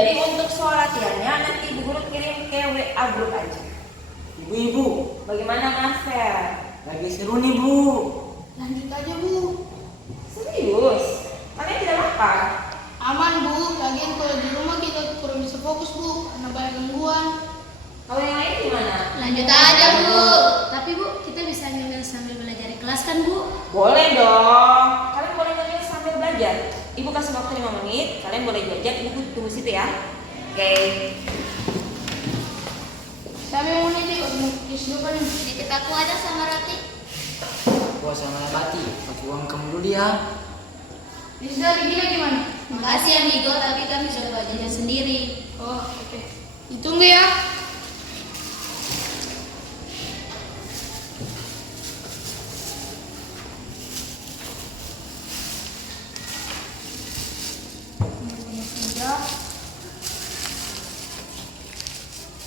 Jadi untuk soal latihannya nanti ibu guru kirim ke WA grup aja. Ibu-ibu, Bagaimana Mas Fer? lagi seru nih Bu. Lanjut aja Bu. Serius? Kalian tidak lapar? Aman Bu, lagian kalau di rumah kita kurang bisa fokus Bu, karena banyak gangguan. Kalau yang lain gimana? Lanjut aja Bu. Tapi Bu, kita bisa ngemil sambil belajar di kelas kan Bu? Boleh dong. Kalian boleh ngambil sambil belajar. Ibu kasih waktu 5 menit. Kalian boleh belajar. Ibu tunggu situ ya. Oke. Siapa yang mau nitip? Nukis dulu kan. Nitip aku aja sama Rati. Gua sama Nabati, pakai uang kamu dulu ya. Bisa gini gimana? Makasih ya Migo, tapi kami sudah bawa jajan sendiri. Oh, oke. Ditunggu ya.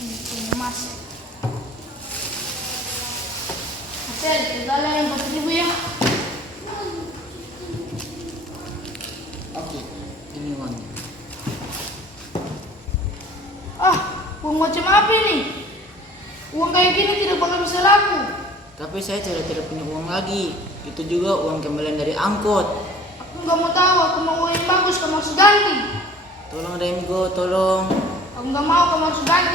Ini punya Mas. Hasil, kita yang 4.000 ya. Oke, ini uangnya. Uang macam apa ini? Uang kayak gini tidak pernah bisa laku. Tapi saya tidak punya uang lagi. Itu juga uang kembalian dari angkot. Aku nggak mau tahu, aku mau uang yang bagus, kamu harus ganti. Tolong Remgo, tolong. Aku nggak mau, kamu harus ganti.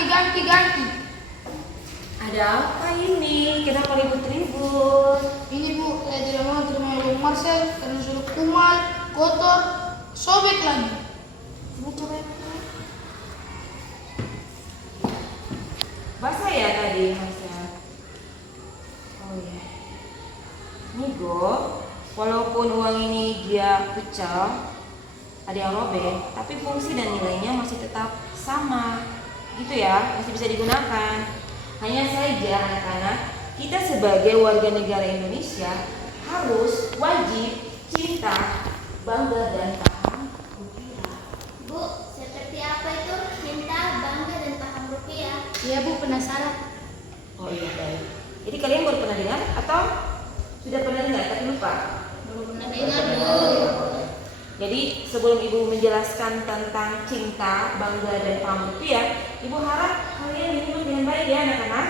Ada apa ini? Kenapa ribut-ribut? Ini Bu, saya tidak mau terima uang Marcel karena sudah kumal, kotor, sobek lagi. Ibu coba ya. Basah ya tadi Mas ya? Oh iya. Nigo, walaupun uang ini dia pecah, ada yang robek, tapi fungsi dan nilainya masih tetap sama. Gitu ya, masih bisa digunakan. Hanya saja anak-anak, kita sebagai warga negara Indonesia harus wajib cinta, bangga dan paham rupiah. Bu, seperti apa itu cinta, bangga, dan paham rupiah? Iya Bu, penasaran. Oh iya baik. Jadi kalian baru pernah dengar atau sudah pernah dengar tapi lupa? Belum pernah dengar Bu. Jadi sebelum ibu menjelaskan tentang cinta, bangga dan paham rupiah, ibu harap kalian menyimak dengan baik ya anak-anak,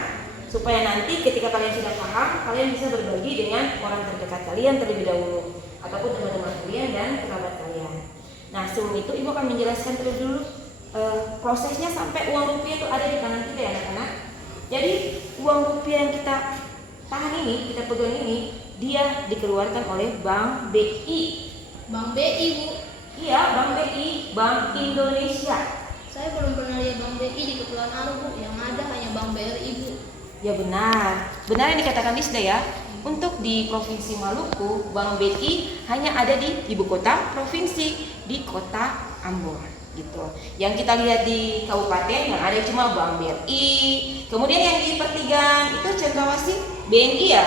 supaya nanti ketika kalian sudah paham, kalian bisa berbagi dengan orang terdekat kalian terlebih dahulu, ataupun teman-teman kalian dan kerabat kalian. Nah sebelum itu ibu akan menjelaskan terlebih dulu prosesnya sampai uang rupiah itu ada di tangan kita ya anak-anak. Jadi uang rupiah yang kita tahan ini, kita pegang ini, dia dikeluarkan oleh Bank BI. Bang BI Bu. Iya, Bank BI, Bank Indonesia. Saya belum pernah lihat Bang BI di Kepulauan Aru Bu. Yang ada hanya Bang BRI Bu. Ya benar, benar yang dikatakan Lisda ya. Untuk di Provinsi Maluku, Bank BI hanya ada di ibu kota provinsi, di kota Ambon gitu. Yang kita lihat di kabupaten yang ada cuma Bank BRI. Kemudian yang di pertigaan itu Cendrawasih BNI ya.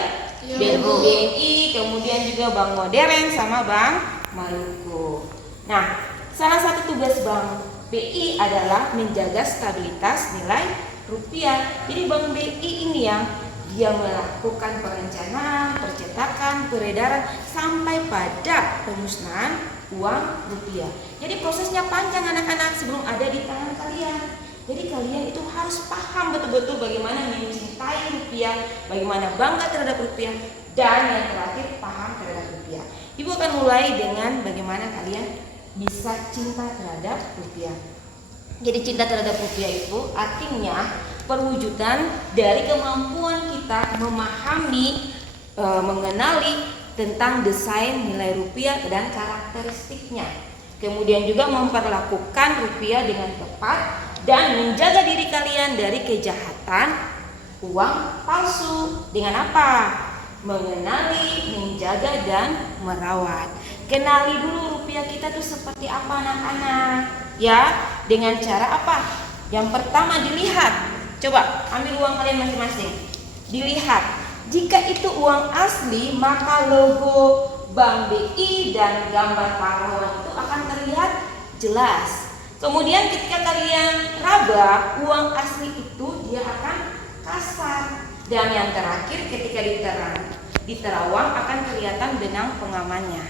Iya, Bu. BNI, kemudian juga Bank Modern sama Bank Maluku. Nah, salah satu tugas Bank BI adalah menjaga stabilitas nilai rupiah. Jadi Bank BI ini yang dia melakukan perencanaan, percetakan, peredaran sampai pada pemusnahan uang rupiah. Jadi prosesnya panjang anak-anak sebelum ada di tangan kalian. Jadi kalian itu harus paham betul-betul bagaimana mencintai rupiah, bagaimana bangga terhadap rupiah, dan yang terakhir paham terhadap rupiah. Ibu akan mulai dengan bagaimana kalian bisa cinta terhadap rupiah. Jadi cinta terhadap rupiah itu artinya perwujudan dari kemampuan kita memahami, mengenali tentang desain nilai rupiah dan karakteristiknya. Kemudian juga memperlakukan rupiah dengan tepat dan menjaga diri kalian dari kejahatan uang palsu. Dengan apa? Mengenali, menjaga, dan merawat. Kenali dulu rupiah kita tuh seperti apa anak-anak. Ya, dengan cara apa? Yang pertama dilihat. Coba ambil uang kalian masing-masing. Dilihat. Jika itu uang asli, maka logo Bank BI dan gambar pahlawan itu akan terlihat jelas. Kemudian ketika kalian raba, uang asli itu dia akan kasar. Dan yang terakhir ketika diterawang akan kelihatan benang pengamannya.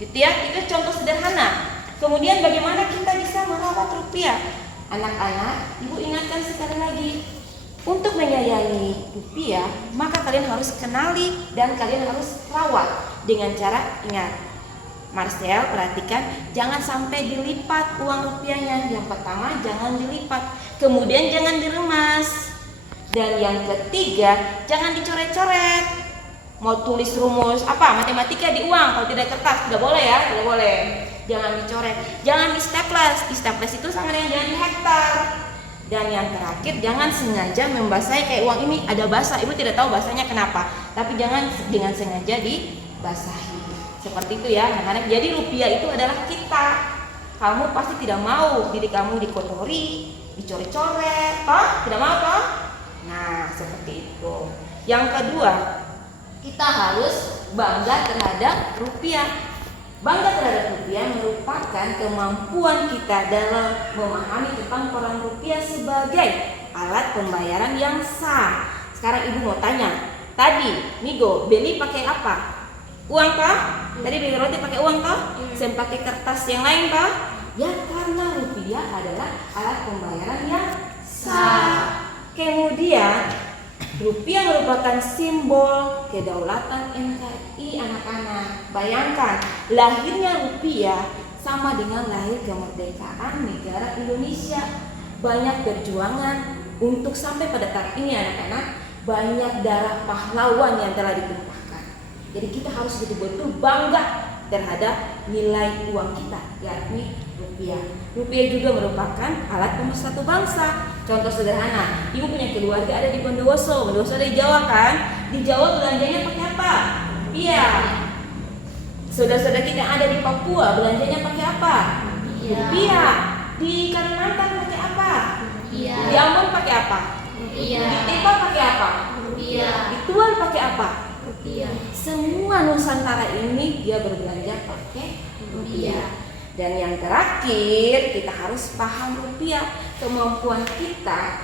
Gitu ya, itu contoh sederhana. Kemudian bagaimana kita bisa merawat rupiah? Anak-anak, ibu ingatkan sekali lagi, untuk menyayangi rupiah, maka kalian harus kenali dan kalian harus rawat dengan cara ingat. Marcel, perhatikan, jangan sampai dilipat uang rupiahnya. Yang pertama, jangan dilipat, kemudian jangan diremas, dan yang ketiga, jangan dicoret-coret. Mau tulis rumus apa matematika di uang, kalau tidak kertas tidak boleh ya, tidak boleh. Jangan dicoret, jangan di staples itu sama dengan jangan di hektar. Dan yang terakhir, jangan sengaja membasahi kayak uang ini ada basah, ibu tidak tahu basahnya kenapa, tapi jangan dengan sengaja dibasahi seperti itu ya anak-anak. Jadi rupiah itu adalah kita. Kamu pasti tidak mau diri kamu dikotori, dicoret-coret, toh? Tidak mau toh? Nah seperti itu. Yang kedua, kita harus bangga terhadap rupiah. Bangga terhadap rupiah merupakan kemampuan kita dalam memahami tentang peran rupiah sebagai alat pembayaran yang sah. Sekarang ibu mau tanya, tadi Migo beli pakai apa? Uang toh? Tadi beli roti pakai uang toh? Saya pakai kertas yang lain toh? Ya karena rupiah adalah alat pembayaran yang sah. Kemudian rupiah merupakan simbol kedaulatan NKRI anak-anak. Bayangkan, lahirnya rupiah sama dengan lahir kemerdekaan negara Indonesia. Banyak perjuangan untuk sampai pada tahap ini anak-anak. Banyak darah pahlawan yang telah ditumpahkan. Jadi kita harus betul-betul bangga terhadap nilai uang kita, yakni rupiah. Rupiah juga merupakan alat pemersatu bangsa. Contoh sederhana, ibu punya keluarga ada di Bondowoso. Bondowoso ada di Jawa kan? Di Jawa belanjanya pakai apa? Rupiah. Saudara-saudara kita yang ada di Papua belanjanya pakai apa? Rupiah. Di Kalimantan pakai apa? Rupiah. Di Ambon pakai apa? Rupiah. Di Teba pakai apa? Rupiah. Di Tuan pakai apa? Rupiah. Semua Nusantara ini dia berbelanja pakai rupiah. Dan yang terakhir, kita harus paham rupiah. Kemampuan kita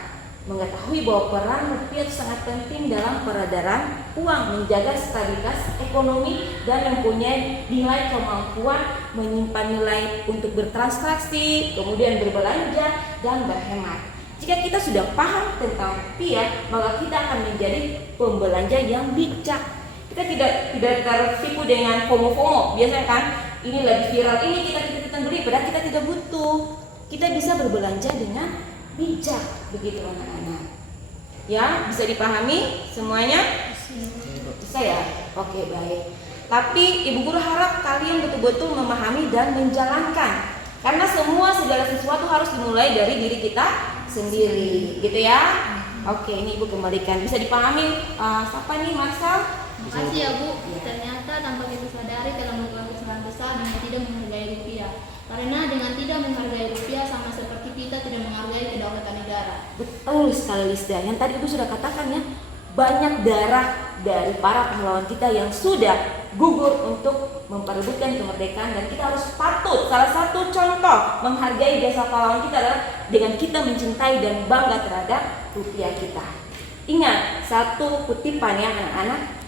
mengetahui bahwa peran rupiah itu sangat penting dalam peredaran uang, menjaga stabilitas ekonomi, dan mempunyai nilai kemampuan menyimpan nilai untuk bertransaksi, kemudian berbelanja dan berhemat. Jika kita sudah paham tentang rupiah, maka kita akan menjadi pembelanja yang bijak. Kita tidak tertipu dengan FOMO. Biasanya kan, ini lagi viral, ini kita beli, padahal kita tidak butuh. Kita bisa berbelanja dengan bijak, begitu anak-anak. Ya, bisa dipahami semuanya? Bisa ya? Oke, baik. Tapi Ibu Guru harap kalian betul-betul memahami dan menjalankan. Karena segala sesuatu harus dimulai dari diri kita sendiri, gitu ya. Oke, ini Ibu kembalikan. Bisa dipahami siapa nih, Marcel? Makasih ya Bu. Ternyata tanpa kita sadari telah melakukan kesalahan besar dengan tidak menghargai rupiah. Karena dengan tidak menghargai rupiah sama seperti kita tidak menghargai kedaulatan negara. Betul sekali Lisda. Yang tadi Ibu sudah katakan ya, banyak darah dari para pahlawan kita yang sudah gugur untuk memperebutkan kemerdekaan, dan kita harus patut. Salah satu contoh menghargai jasa pahlawan kita adalah dengan kita mencintai dan bangga terhadap rupiah kita. Ingat satu kutipan ya anak-anak,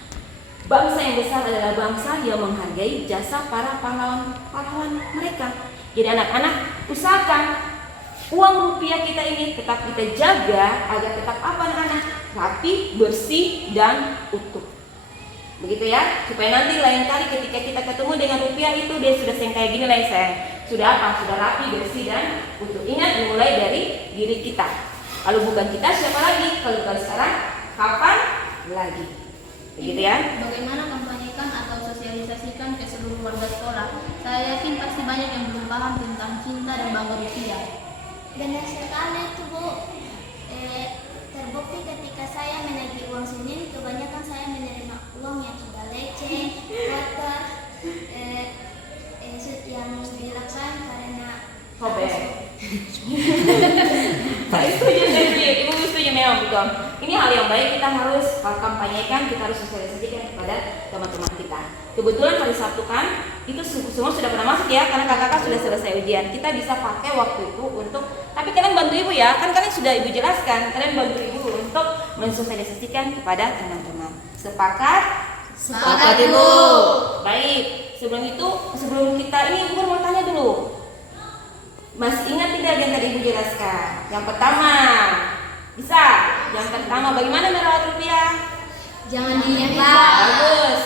bangsa yang besar adalah bangsa yang menghargai jasa para pahlawan mereka. Jadi anak-anak, usahakan uang rupiah kita ini tetap kita jaga agar tetap apa anak-anak? Rapi, bersih, dan utuh. Begitu ya, supaya nanti lain kali ketika kita ketemu dengan rupiah itu dia sudah kayak gini lah sayang. Sudah apa? Sudah rapi, bersih, dan utuh. Ingat, dimulai dari diri kita. Kalau bukan kita, siapa lagi? Kalau bukan sekarang, kapan lagi? Begitu ya. Bagaimana kampanyekan atau sosialisasikan ke seluruh warga sekolah? Saya yakin pasti banyak yang belum paham tentang cinta dan bangga rupiah. Benar sekali itu Bu. Terbukti ketika saya menagih uang Senin, kebanyakan saya menerima uang yang sudah leceh, kotor, yang dilakukan karena Sobek. Saya setuju, Ibu setuju memang betul. Ini hal yang baik, kita harus kampanyekan, kita harus sosialisasikan kepada teman-teman kita. Kebetulan hari Sabtu kan, itu semua sudah pernah masuk ya, karena kakak sudah selesai ujian. Kita bisa pakai waktu itu untuk, tapi kalian bantu Ibu ya, kan kalian sudah Ibu jelaskan, kalian bantu Ibu untuk mensosialisasikan kepada teman-teman. Sepakat? Sepakat Ibu. Baik, sebelum kita ini Ibu mau tanya dulu. Masih ingat tidak yang tadi Ibu jelaskan? Yang pertama, bisa? Yang pertama, bagaimana merawat rupiah? Jangan dilempar. Bagus.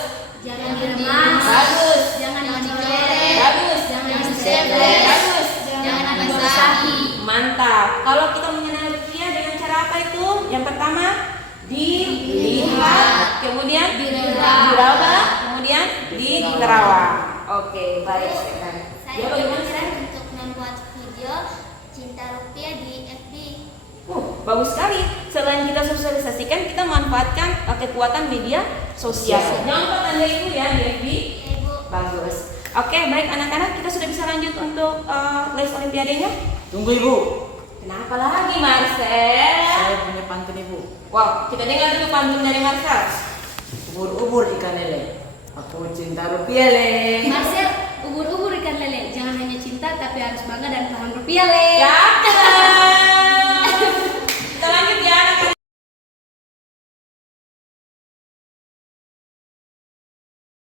Jangan diremas. Bagus. Jangan dicoret. Bagus. Jangan disebles. Bagus. Jangan dibasahi. Mantap. Kalau kita mengenal rupiah dengan cara apa itu? Yang pertama, dilihat, kemudian diraba, kemudian diterawang. Oke, baik sekali. Saya Ya, bagaimana berpikiran Sren? untuk membuat video cinta rupiah di FB. Bagus sekali. Selain kita sosialisasikan, kita manfaatkan kekuatan media sosial. Jangan lupa tanda itu ya di FB. Ibu, Bagus. Oke, baik anak-anak, kita sudah bisa lanjut untuk les olimpiadenya. Tunggu Ibu. Kenapa lagi, Marcel? Saya punya pantun Ibu. Wow, kita dengar dulu pantun dari Marcel. Ubur-ubur ikan lele. Aku cinta rupiah le. Marcel, ubur-ubur ikan lele. Jangan hanya cinta tapi harus bangga dan paham rupiah, Le. Cakep.